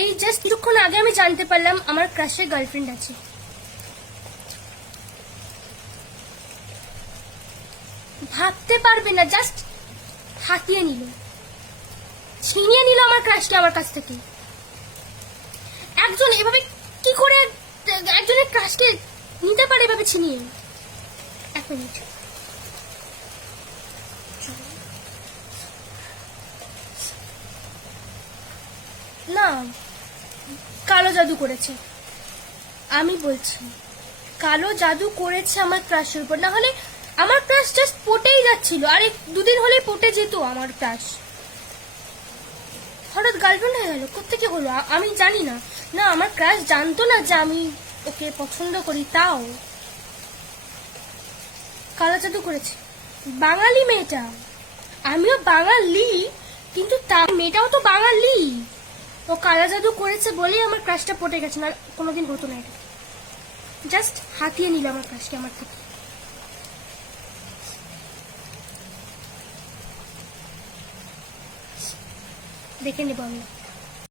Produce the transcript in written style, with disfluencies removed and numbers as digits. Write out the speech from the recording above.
এই জাস্ট কিছুক্ষণ আগে আমি জানতে পারলাম আমার ক্রাশের গার্লফ্রেন্ড আছে। ভাবতে পারবে না, জাস্ট হাতিয়ে নিল, ছিনিয়ে নিল আমার ক্রাশকে আমার কাছ থেকে। একজন এভাবে কি করে একজনের ক্রাশকে নিতে পারে এভাবে ছিনিয়ে? এক মিনিট, না কালো জাদু করেছে, আমি বলছি কালো জাদু করেছে আমার ক্রাশের উপর। না হলে আমার ক্রাশ জাস্ট পটেই যাচ্ছিল, আর দুদিন হলে পটে যেত আমার ক্রাশ। হঠাৎ গার্লফ্রেন্ড হয়ে গেল, কোত্থেকে হলো আমি জানি না। না আমার ক্রাশ জানতো না যে আমি ওকে পছন্দ করি, তাও কালো জাদু করেছে। বাঙালি মেয়েটা, আমিও বাঙালি, কিন্তু মেয়েটাও তো বাঙালি। ও কালো জাদু করেছে বলেই আমার ক্রাশটা পটে গেছে, না কোনোদিন হতো না এটা। জাস্ট হাতিয়ে নিল আমার ক্রাশকে আমার থেকে। দেখে নেব আমি।